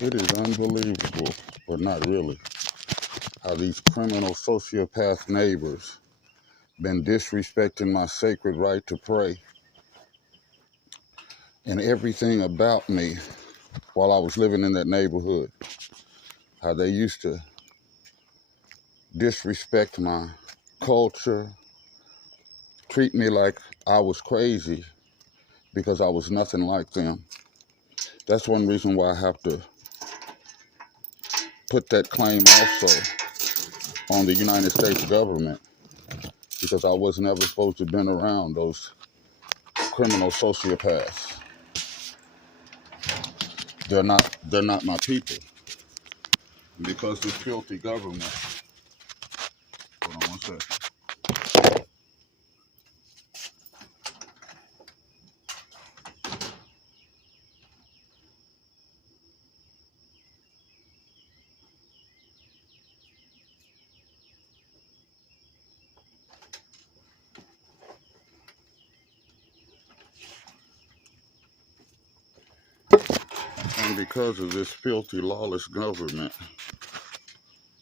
It is unbelievable, but not really, how these criminal sociopath neighbors been disrespecting my sacred right to pray and everything about me while I was living in that neighborhood. How they used to disrespect my culture, treat me like I was crazy because I was nothing like them. That's one reason why I have to put that claim also on the United States government, because I was never supposed to have been around those criminal sociopaths. They're not my people. Because this filthy government, hold on one second. And because of this filthy, lawless government,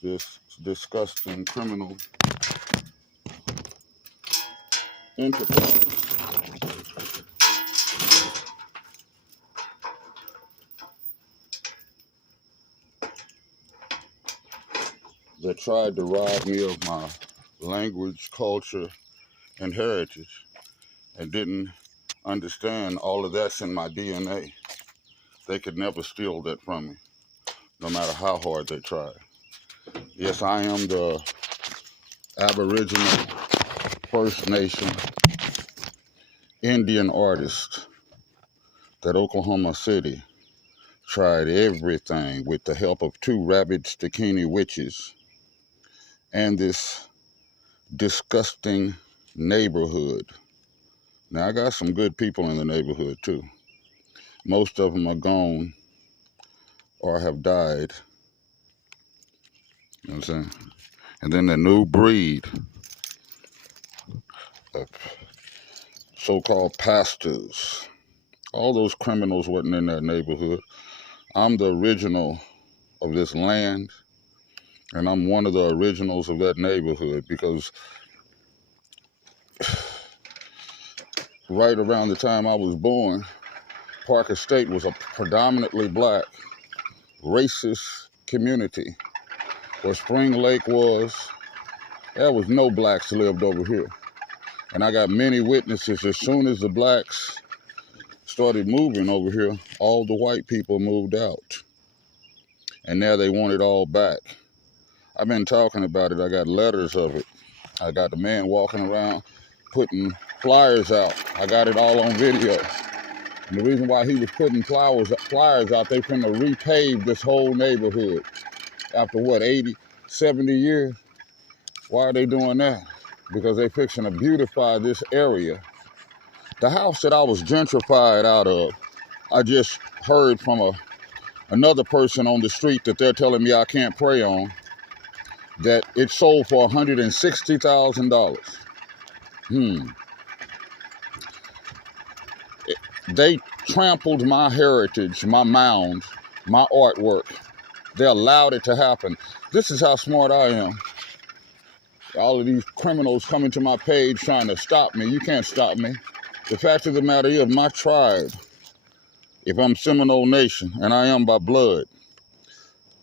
this disgusting criminal enterprise, that tried to rob me of my language, culture, and heritage, and didn't understand all of that's in my DNA. They could never steal that from me, no matter how hard they tried. Yes, I am the Aboriginal First Nation Indian artist that Oklahoma City tried everything with the help of two rabid Stikini witches and this disgusting neighborhood. Now, I got some good people in the neighborhood too. Most of them are gone or have died. You know what I'm saying? And then the new breed of so-called pastors. All those criminals wasn't in that neighborhood. I'm the original of this land, and I'm one of the originals of that neighborhood, because right around the time I was born, Parker State was a predominantly black, racist community. Where Spring Lake was, there was no blacks lived over here. And I got many witnesses. As soon as the blacks started moving over here, all the white people moved out. And now they want it all back. I've been talking about it. I got letters of it. I got the man walking around putting flyers out. I got it all on video. And the reason why he was putting flyers out, they finna repave this whole neighborhood. After what, 80, 70 years? Why are they doing that? Because they fixing to beautify this area. The house that I was gentrified out of, I just heard from another person on the street that they're telling me I can't pray on, that it sold for $160,000. They trampled my heritage, my mound, my artwork. They allowed it to happen. This is how smart I am. All of these criminals coming to my page trying to stop me. You can't stop me. The fact of the matter is, my tribe, if I'm Seminole Nation, and I am by blood,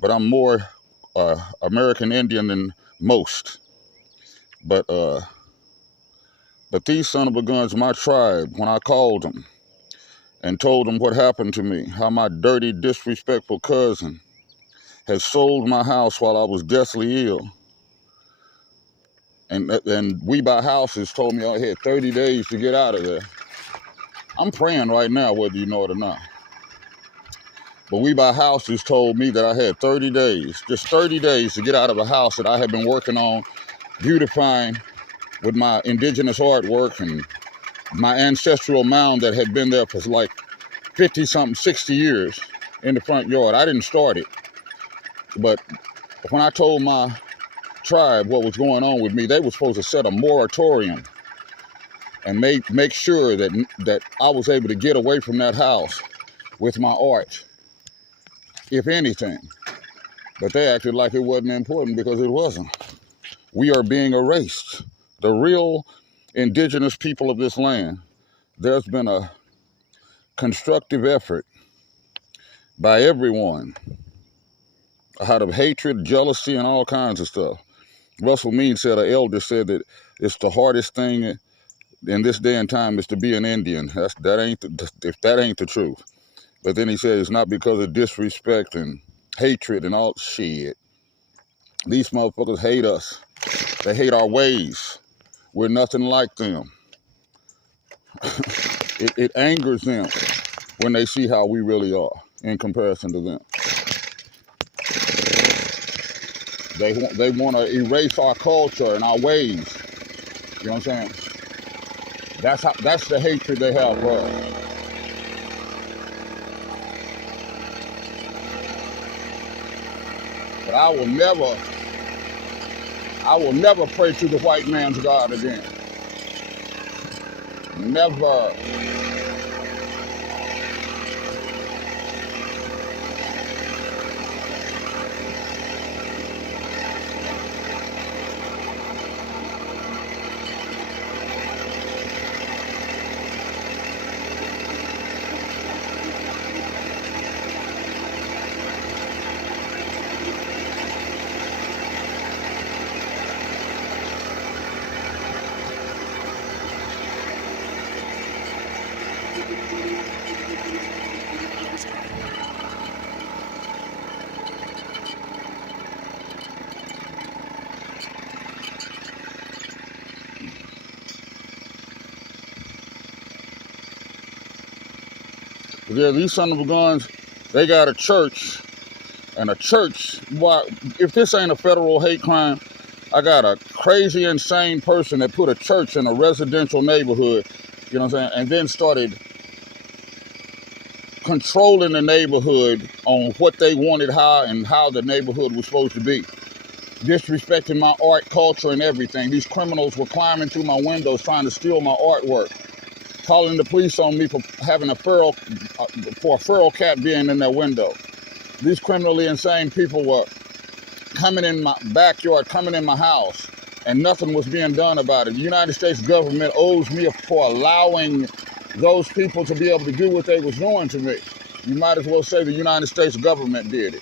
but I'm more American Indian than most. But these son of a guns, my tribe, when I called them and told them what happened to me, how my dirty, disrespectful cousin had sold my house while I was deathly ill, and We Buy Houses told me I had 30 days to get out of there. I'm praying right now, whether you know it or not. But We Buy Houses told me that I had 30 days, just 30 days to get out of a house that I had been working on, beautifying with my indigenous artwork and my ancestral mound that had been there for like 50-something, 60 years in the front yard. I didn't start it. But when I told my tribe what was going on with me, they were supposed to set a moratorium and make sure that I was able to get away from that house with my art. if anything. But they acted like it wasn't important because it wasn't. We are being erased. The real indigenous people of this land, there's been a constructive effort by everyone out of hatred, jealousy, and all kinds of stuff. Russell Means said, an elder said that it's the hardest thing in this day and time is to be an Indian. If that ain't the truth. But then he said it's not because of disrespect and hatred and all shit. These motherfuckers hate us. They hate our ways. We're nothing like them. It angers them when they see how we really are in comparison to them. They want to erase our culture and our ways. You know what I'm saying? That's the hatred they have for us. But I will never pray to the white man's God again. Never. Yeah, these son of a guns, they got a church, and a church, why, if this ain't a federal hate crime, I got a crazy, insane person that put a church in a residential neighborhood, you know what I'm saying, and then started controlling the neighborhood on what they wanted, how the neighborhood was supposed to be. Disrespecting my art, culture, and everything. These criminals were climbing through my windows trying to steal my artwork. Calling the police on me for having a feral cat being in their window. These criminally insane people were coming in my backyard, coming in my house, and nothing was being done about it. The United States government owes me for allowing those people to be able to do what they was doing to me. You might as well say the United States government did it.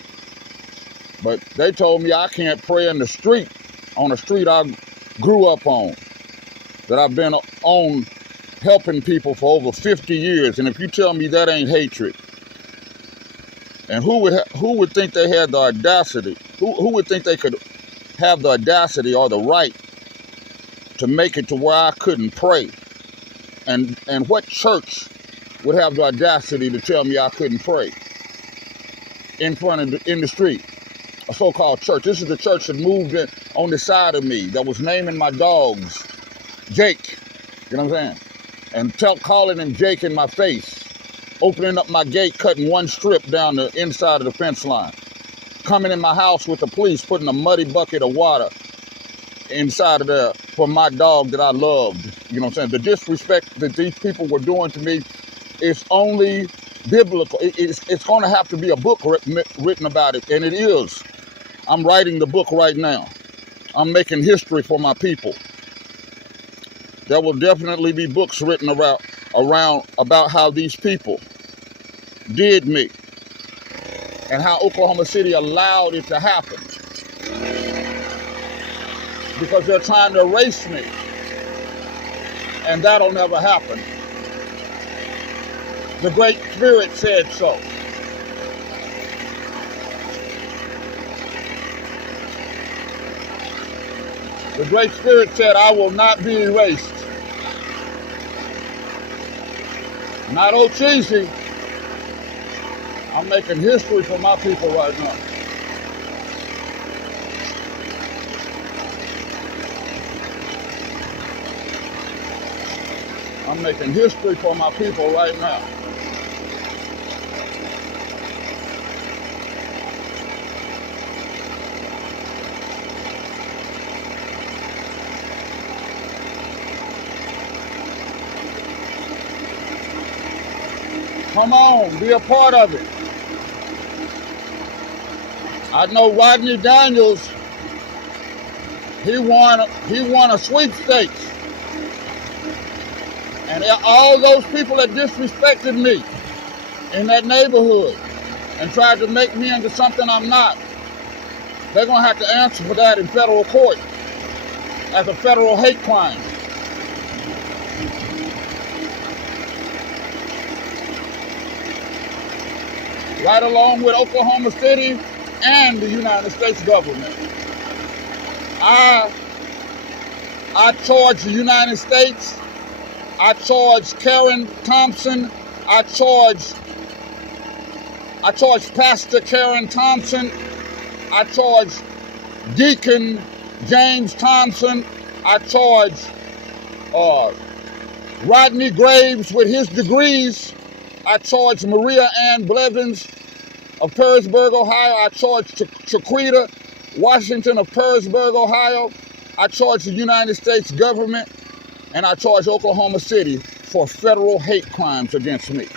But they told me I can't pray in the street, on a street I grew up on, that I've been on helping people for over 50 years. And if you tell me that ain't hatred, and who would think they had the audacity, who would think they could have the audacity or the right to make it to where I couldn't pray? And what church would have the audacity to tell me I couldn't pray in the street? A so-called church. This is the church that moved in on the side of me, that was naming my dogs Jake. You know what I'm saying? And calling him Jake in my face, opening up my gate, cutting one strip down the inside of the fence line, coming in my house with the police, putting a muddy bucket of water inside of there for my dog that I loved. You know what I'm saying? The disrespect that these people were doing to me is only biblical. It's going to have to be a book written about it, and it is. I'm writing the book right now. I'm making history for my people. There will definitely be books written around about how these people did me and how Oklahoma City allowed it to happen, because they're trying to erase me, and that'll never happen. The Great Spirit said so. The Great Spirit said, I will not be erased. Not old cheesy. I'm making history for my people right now. I'm making history for my people right now. Come on, be a part of it. I know Rodney Daniels, he won a sweepstakes. And all those people that disrespected me in that neighborhood and tried to make me into something I'm not, they're going to have to answer for that in federal court as a federal hate crime. Right along with Oklahoma City and the United States government. I charge the United States. I charge Karen Thompson. I charge Pastor Karen Thompson. I charge Deacon James Thompson. I charge Rodney Graves with his degrees. I charge Maria Ann Blevins of Perrysburg, Ohio. I charge Chiquita Washington of Perrysburg, Ohio. I charge the United States government, and I charge Oklahoma City for federal hate crimes against me.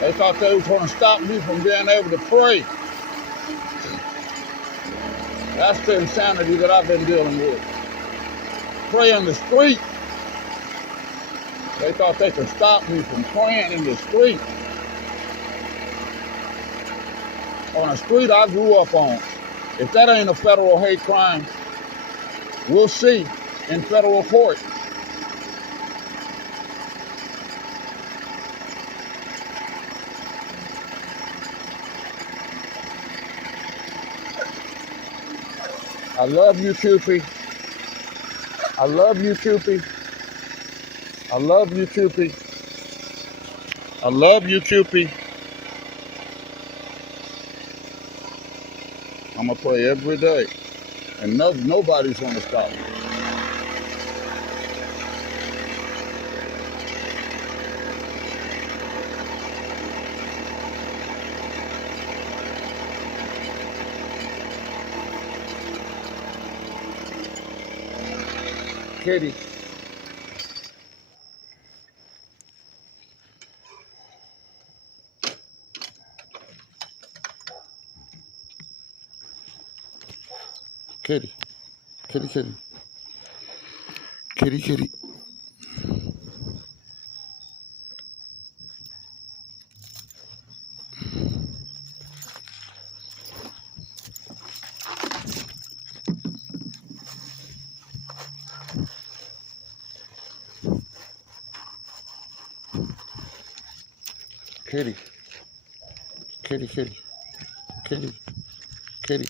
They thought they was going to stop me from being able to pray. That's the insanity that I've been dealing with. Pray in the street. They thought they could stop me from praying in the street. On a street I grew up on. If that ain't a federal hate crime, we'll see in federal court. I love you, Cupid. I love you, Cupid. I love you, Cupid. I love you, Cupid. I'm going to pray every day. And nobody's going to stop me. Kitty. Kitty. Kitty, kitty. Kitty, kitty. Kitty. Kitty, kitty. Kitty. Kitty.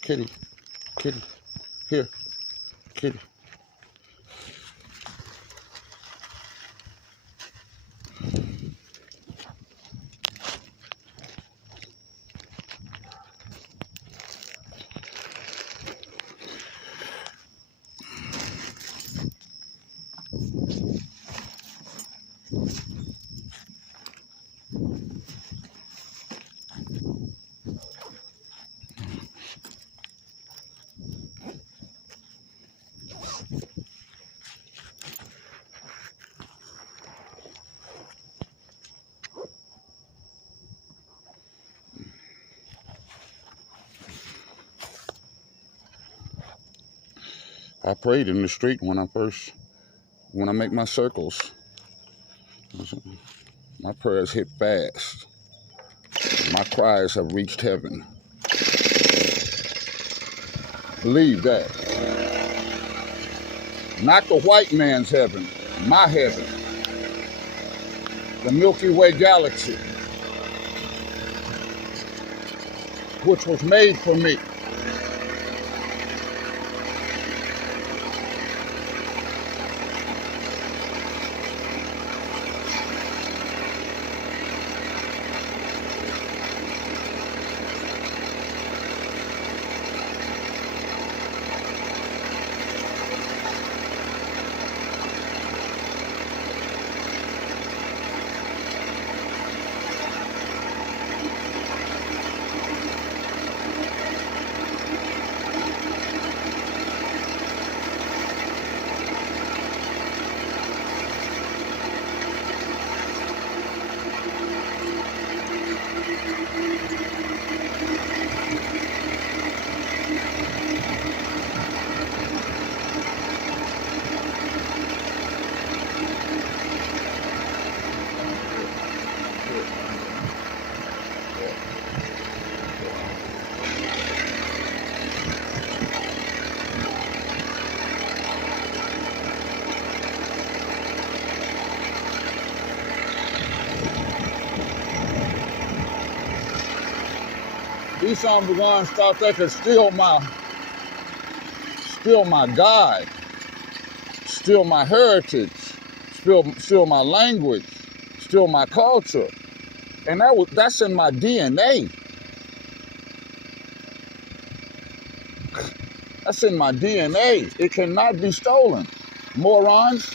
Kitty. Kitty. Here. Kitty. I prayed in the street when I make my circles. My prayers hit fast. My cries have reached heaven. Believe that. Not the white man's heaven, my heaven. The Milky Way galaxy, which was made for me. These some of the ones thought they could steal my God, steal my heritage, steal my language, steal my culture. And that's in my DNA. That's in my DNA. It cannot be stolen. Morons.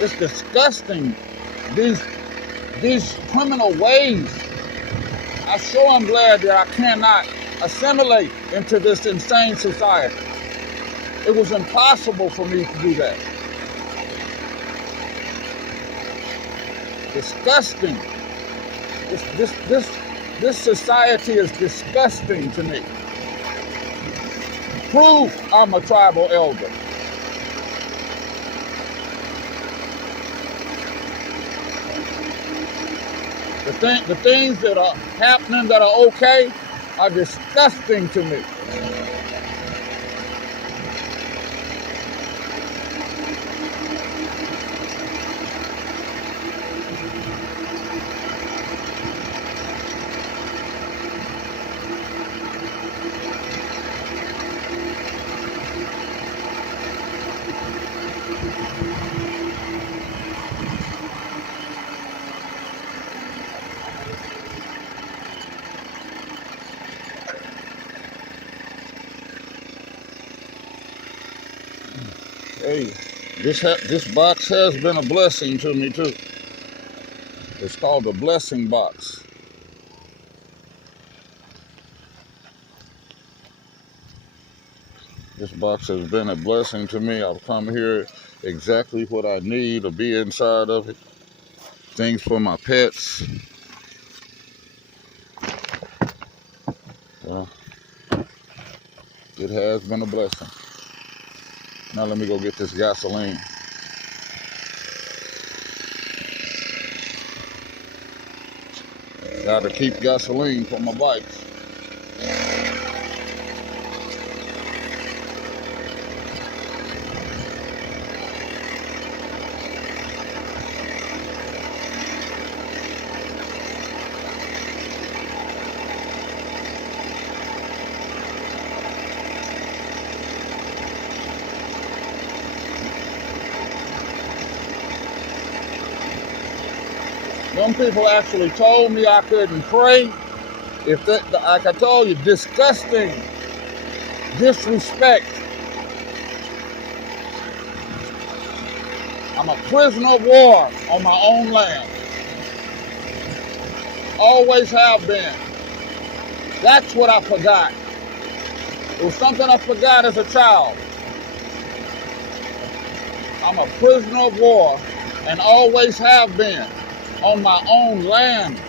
It's disgusting. These criminal ways. I sure am glad that I cannot assimilate into this insane society. It was impossible for me to do that. Disgusting. This society is disgusting to me. Prove I'm a tribal elder. The things that are happening that are okay are disgusting to me. Hey, this box has been a blessing to me too. It's called the blessing box. This box has been a blessing to me. I've come here exactly what I need to be inside of it. Things for my pets. Well, it has been a blessing. Now let me go get this gasoline. Gotta keep gasoline for my bikes. Some people actually told me I couldn't pray. Like I told you, disgusting disrespect. I'm a prisoner of war on my own land. Always have been. That's what I forgot. It was something I forgot as a child. I'm a prisoner of war and always have been on my own land.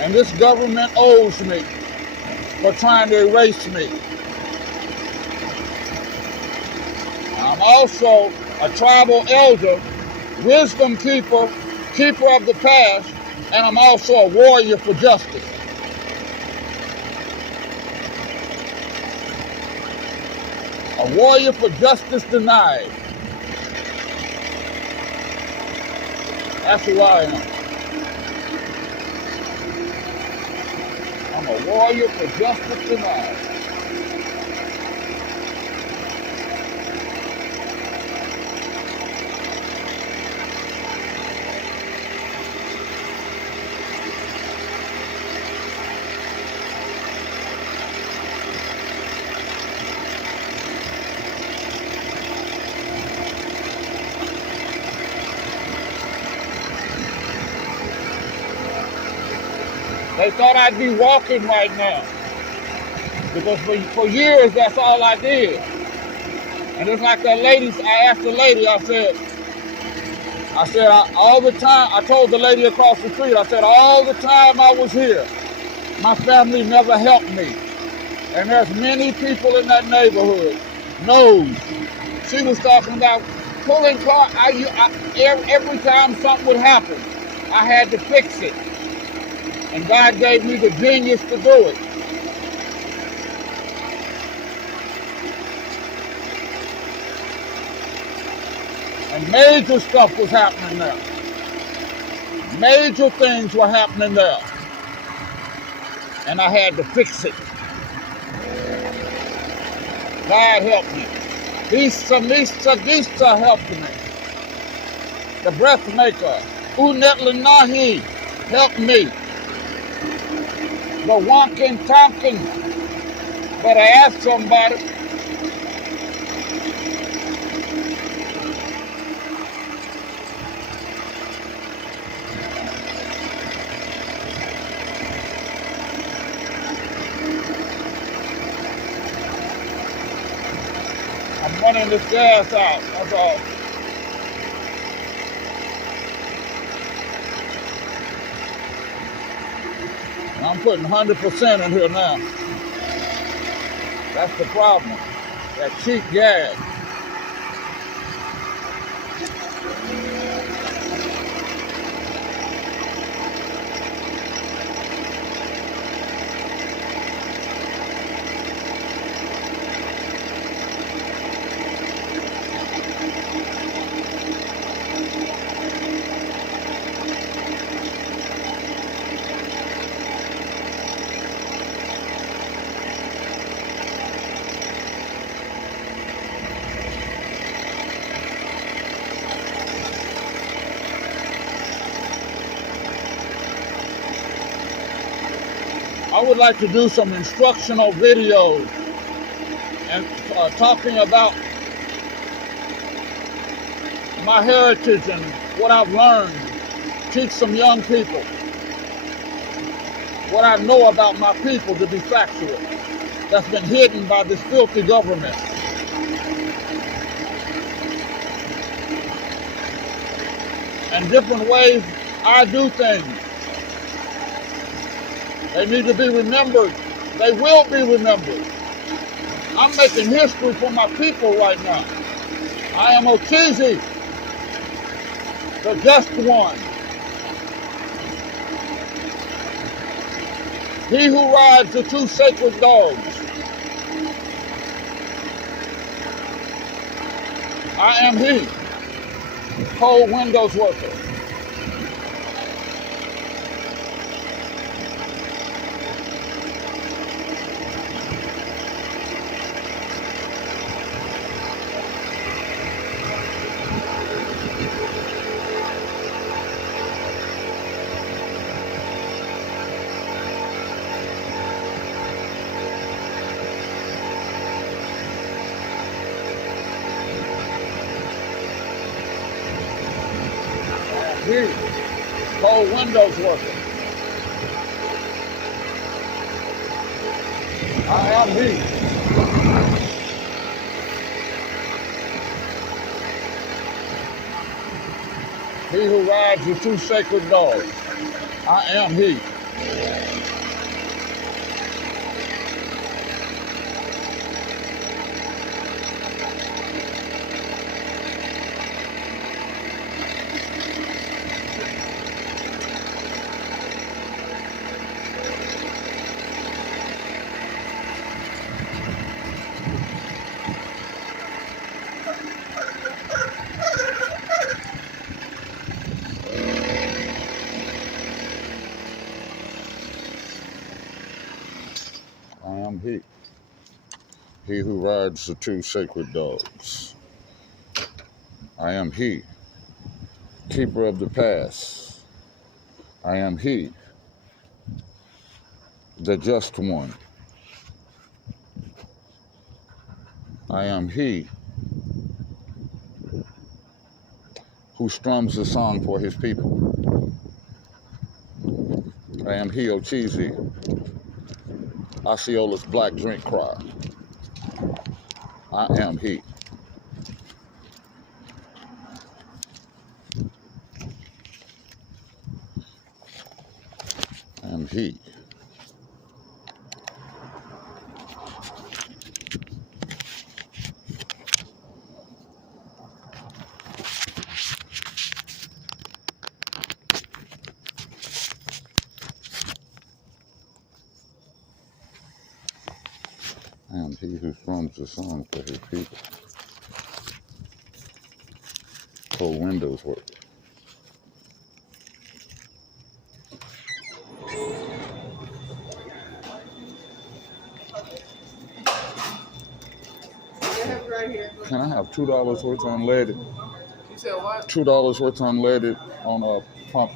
And this government owes me for trying to erase me. I'm also a tribal elder, wisdom keeper, keeper of the past, and I'm also a warrior for justice. A warrior for justice denied. That's who I am. I'm a warrior for justice denied. They thought I'd be walking right now because for years that's all I did. And it's like that lady, I asked the lady, I said, all the time, I told the lady across the street, I said, all the time I was here, my family never helped me. And there's many people in that neighborhood knows. She was talking about pulling car. Every time something would happen, I had to fix it. And God gave me the genius to do it. And major stuff was happening there. Major things were happening there. And I had to fix it. God helped me. Lisa helped me. The breath maker, Unetla Nahi, helped me. The Wonkin Tonkin, but I asked somebody. I'm running this gas out, that's all. And I'm putting 100% in here now. That's the problem. That cheap gas. I would like to do some instructional videos and talking about my heritage and what I've learned. Teach some young people what I know about my people to be factual. That's been hidden by this filthy government. And different ways I do things. They need to be remembered. They will be remembered. I'm making history for my people right now. I am Okizi, the just one. He who rides the two sacred dogs. I am he, cold windows worker. He, cold windows worker. I am he. He who rides the two sacred dogs. I am he. I am he who rides the two sacred dogs. I am he, keeper of the past. I am he, the just one. I am he who strums the song for his people. I am he, Ochizi, Osceola's black drink cry. I am he. I am he. I am he who strums the song for his people. Cold windows work. Can I have $2 worth unleaded? You said what? $2 worth unleaded on a pump.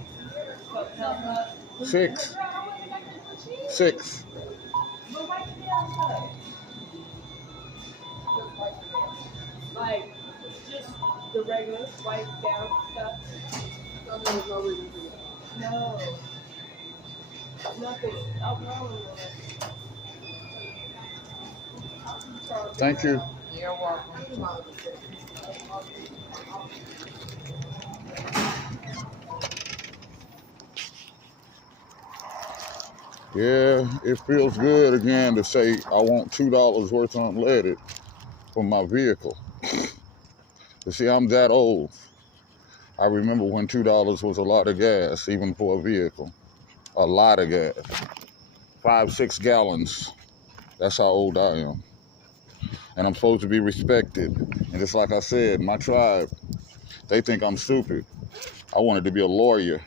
Six. Like, just the regular wipe down stuff. There's no reason to do that. No. Nothing. Thank you. You're welcome. Yeah, it feels good again to say I want $2 worth unleaded for my vehicle. You see, I'm that old. I remember when $2 was a lot of gas, even for a vehicle. A lot of gas. 5-6 gallons. That's how old I am. And I'm supposed to be respected. And just like I said, my tribe, they think I'm stupid. I wanted to be a lawyer.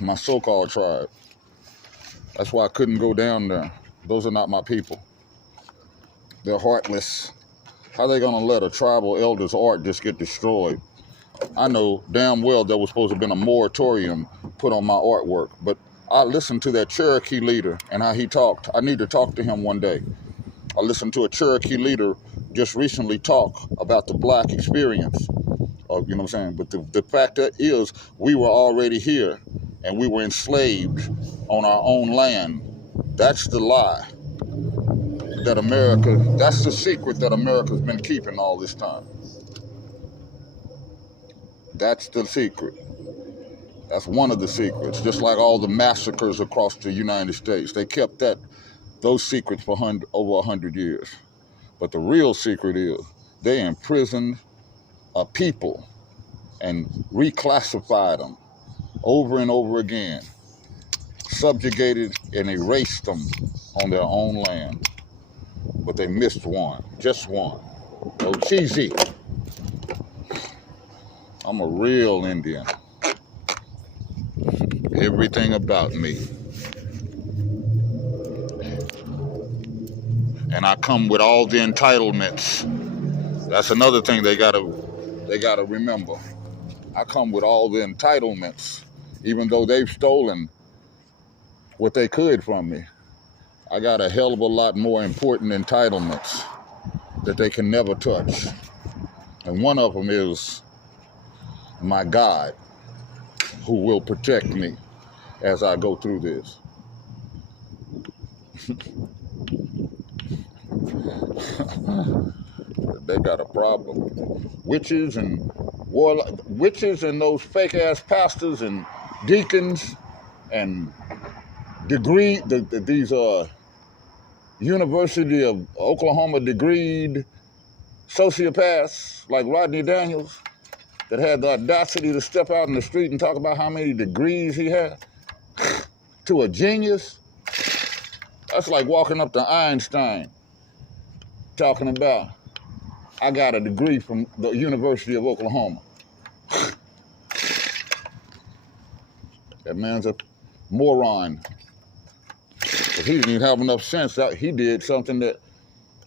My so-called tribe. That's why I couldn't go down there. Those are not my people. They're heartless. How are they gonna let a tribal elder's art just get destroyed? I know damn well there was supposed to have been a moratorium put on my artwork, but I listened to that Cherokee leader and how he talked. I need to talk to him one day. I listened to a Cherokee leader just recently talk about the black experience. You know what I'm saying? But the fact that is, we were already here and we were enslaved on our own land. That's the lie that America, that's the secret that America's been keeping all this time. That's the secret. That's one of the secrets, just like all the massacres across the United States. They kept those secrets for over 100 years. But the real secret is they imprisoned a people and reclassified them over and over again, subjugated and erased them on their own land. But they missed one, just one. Oh, cheesy. I'm a real Indian. Everything about me. And I come with all the entitlements. That's another thing they gotta remember. I come with all the entitlements, even though they've stolen what they could from me. I got a hell of a lot more important entitlements that they can never touch. And one of them is my God, who will protect me as I go through this. They got a problem. Witches and those fake ass pastors and deacons and these University of Oklahoma degreed sociopaths like Rodney Daniels that had the audacity to step out in the street and talk about how many degrees he had to a genius. That's like walking up to Einstein talking about, I got a degree from the University of Oklahoma. That man's a moron. Because he didn't even have enough sense that he did something that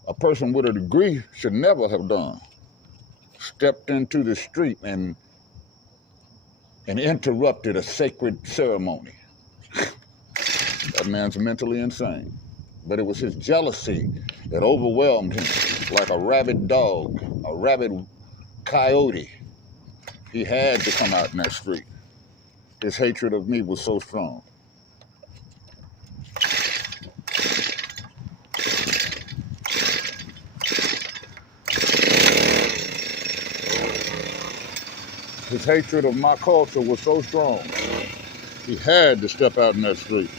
a person with a degree should never have done. Stepped into the street and interrupted a sacred ceremony. That man's mentally insane. But it was his jealousy that overwhelmed him like a rabid dog, a rabid coyote. He had to come out in that street. His hatred of me was so strong. His hatred of my culture was so strong. He had to step out in that street.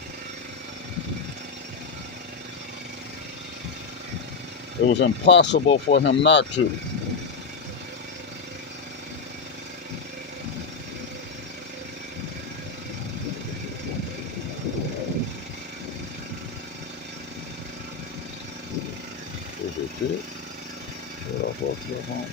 It was impossible for him not to. Is it it? What else was there home?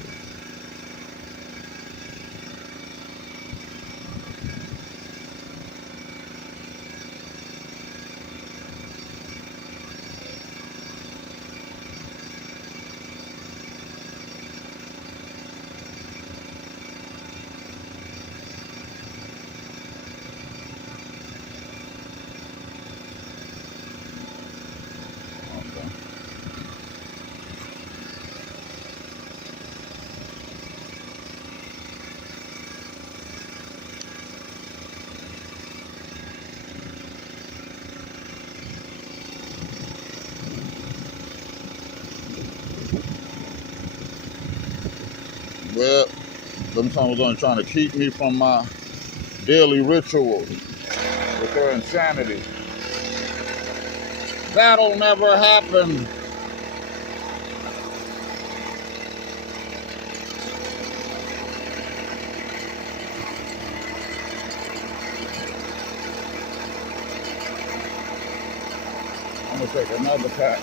Okay. Well, them times are trying to keep me from my daily rituals with their insanity. That'll never happen. I'm gonna take another pack.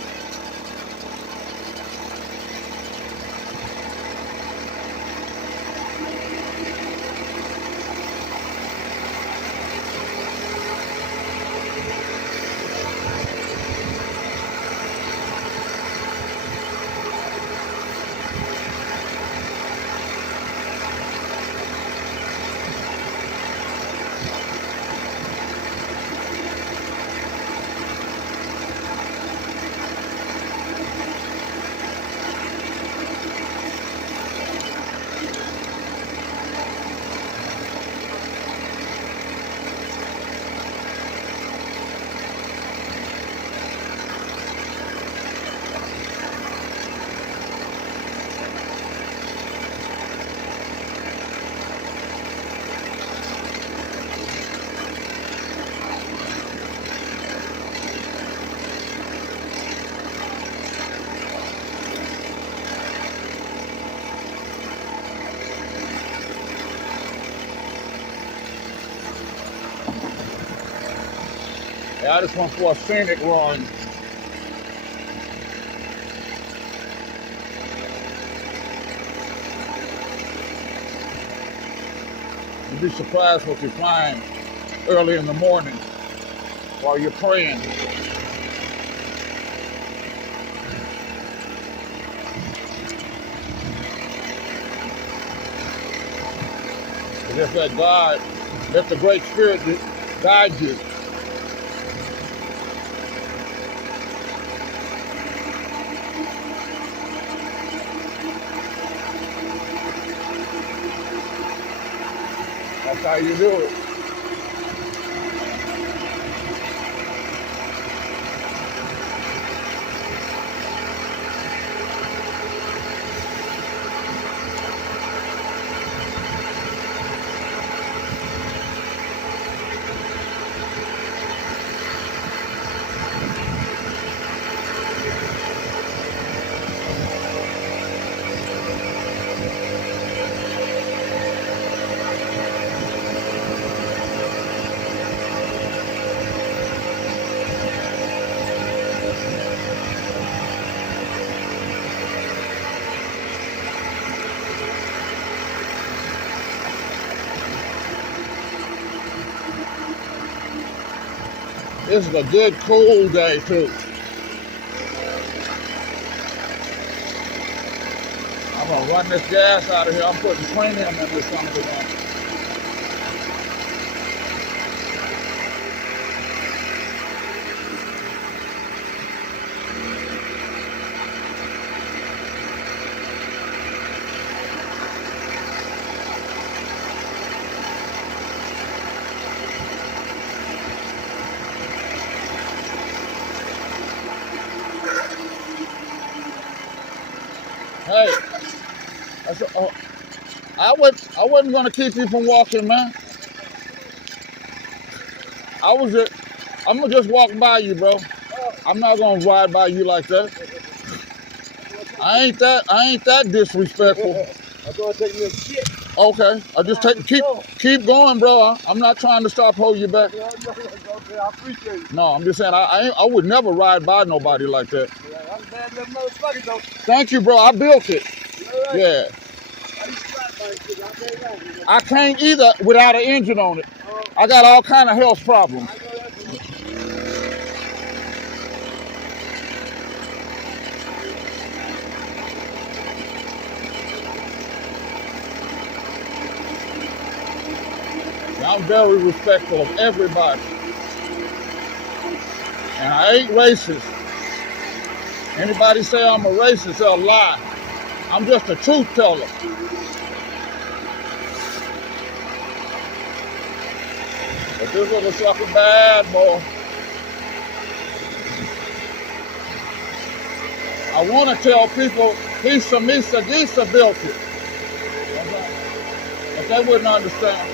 Yeah, I just went for a scenic run. You'd be surprised what you find early in the morning while you're praying. Because if that God, if the Great Spirit guides you, that's how you do it. This is a good cool day too. I'm gonna run this gas out of here. I'm putting premium in this son of a gun. Hey, I wasn't gonna keep you from walking, man. I'm gonna just walk by you, bro. I'm not gonna ride by you like that. I ain't that disrespectful. I'm gonna take you a shit. Okay, keep going, bro. I'm not trying to stop holding you back. Okay, I appreciate it. No, I'm just saying I would never ride by nobody like that. Yeah, I'm a bad little motherfucker though. Thank you, bro. I built it. Right. Yeah. I I can't either without an engine on it. I got all kind of health problems. I'm very respectful of everybody. And I ain't racist. Anybody say I'm a racist, they'll lie. I'm just a truth teller. But this little sucker bad boy. I want to tell people Pisa Misa Gisa built it. But they wouldn't understand.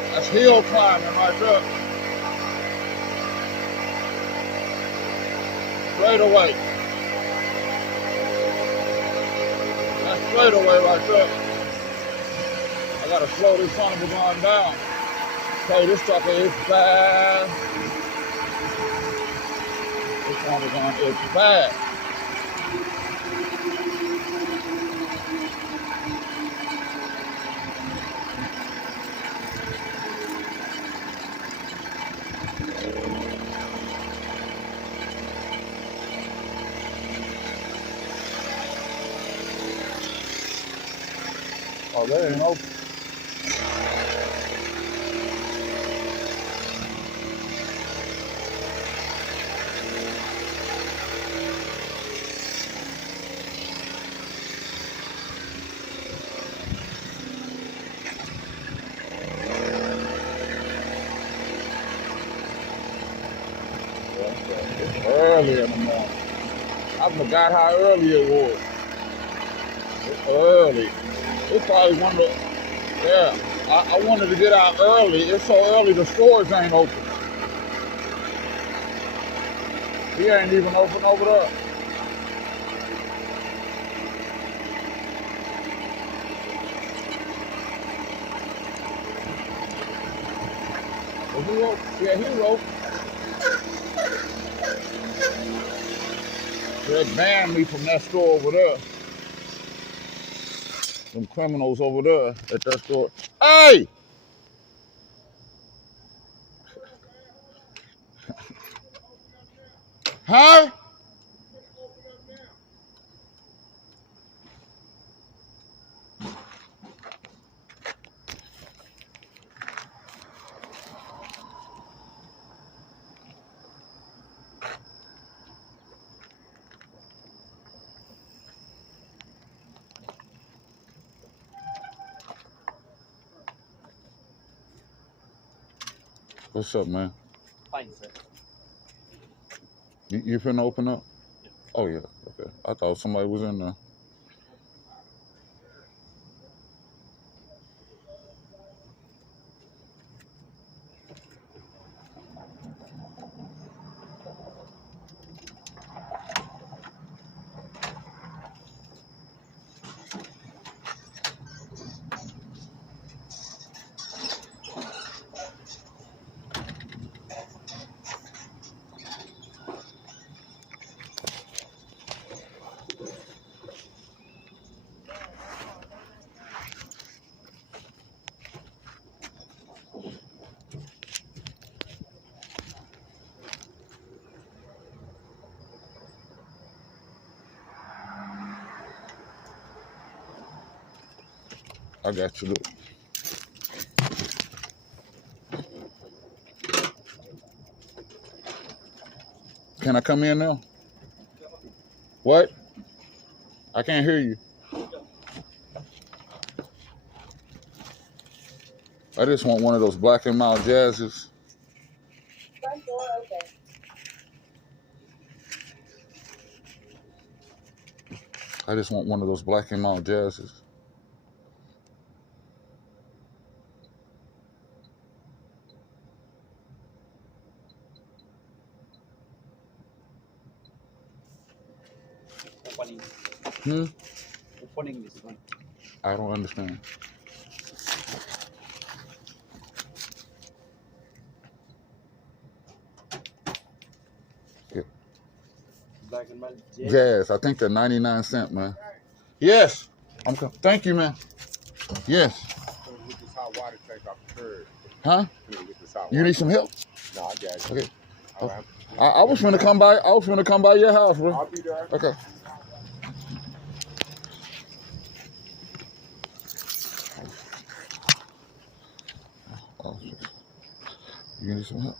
That's hill climbing right there. Straight away. That's straight away right there. I gotta slow this son of a gun down. Okay, this sucker is fast. This son of a gun is fast. Oh, they ain't open. It's early in the morning. I forgot how early it was. It's early. It's probably one of the, yeah. I wanted to get out early. It's so early the stores ain't open. He ain't even open over there. Well, he wrote. Yeah, he wrote. They banned me from that store over there. Some criminals over there at that store. Hey! Huh? What's up, man? Fine, sir. You finna open up? Yeah. Oh, yeah. Okay. I thought somebody was in there. I got you. Look. Can I come in now? What? I can't hear you. I just want one of those Black and Mild jazzes. Front door open. I just want one of those Black and Mild jazzes. Opening. Hmm? Opening this one. I don't understand. Yeah. Black and mild. Jazz. I think they're 99 cents, man. Yes. Thank you, man. Yes. With this hot water tank off the curb. Huh? With this hot You water. need some help? No, I got it. Okay. All right. I was finna come by. I was finna come by your house, bro. I'll be there. Okay. Oh, you need some help?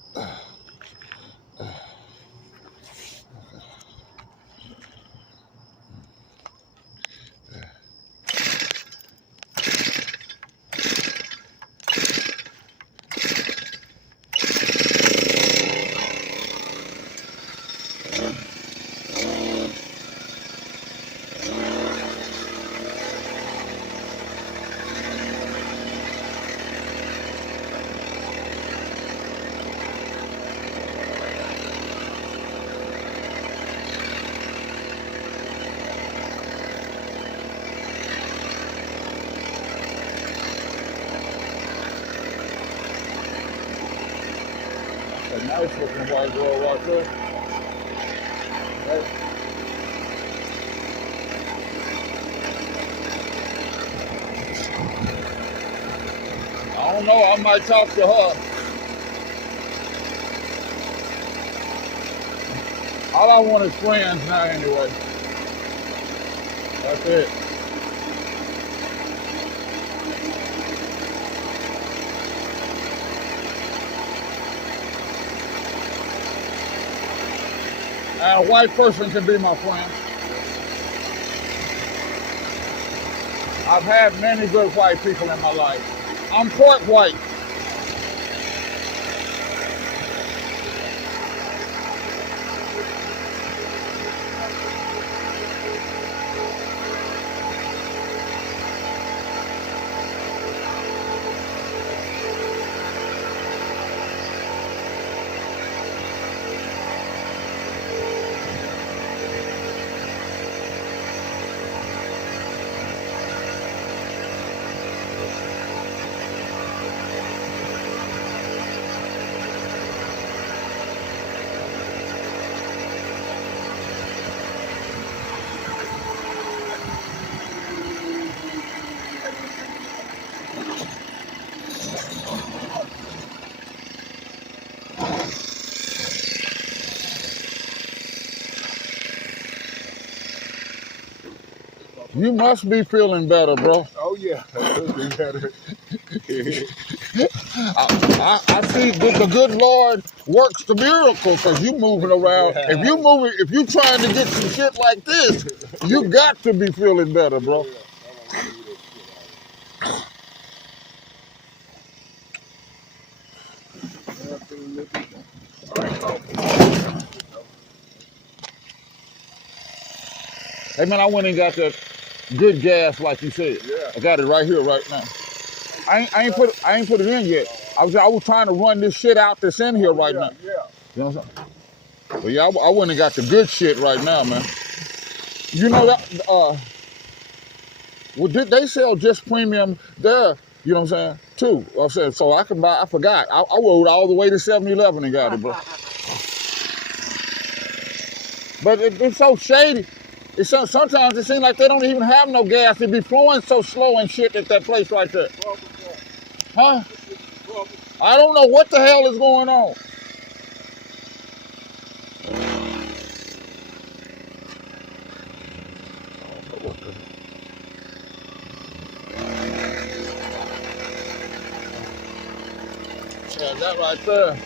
A nice looking white girl right there. Hey. I don't know. I might talk to her. All I want is friends now, anyway. That's it. And a white person can be my friend. I've had many good white people in my life. I'm part white. You must be feeling better, bro. Oh, yeah. Be better. I see the good Lord works the miracle because you moving around. If you trying to get some shit like this, you got to be feeling better, bro. right off. Hey man, I went and got that good gas like you said. Yeah. I got it right here, right now. I ain't put it in yet. I was trying to run this shit out that's in here right now. Yeah. You know what I'm saying? But yeah, I went and got the good shit right now, man. You know that well, they sell just premium there, you know what I'm saying, too. I said, so I can buy, I forgot. I rode all the way to 7-Eleven and got it, bro. But it's so shady. It's so, sometimes it seems like they don't even have no gas. It be flowing so slow and shit at that place right there. Huh? I don't know what the hell is going on. Yeah, that right there.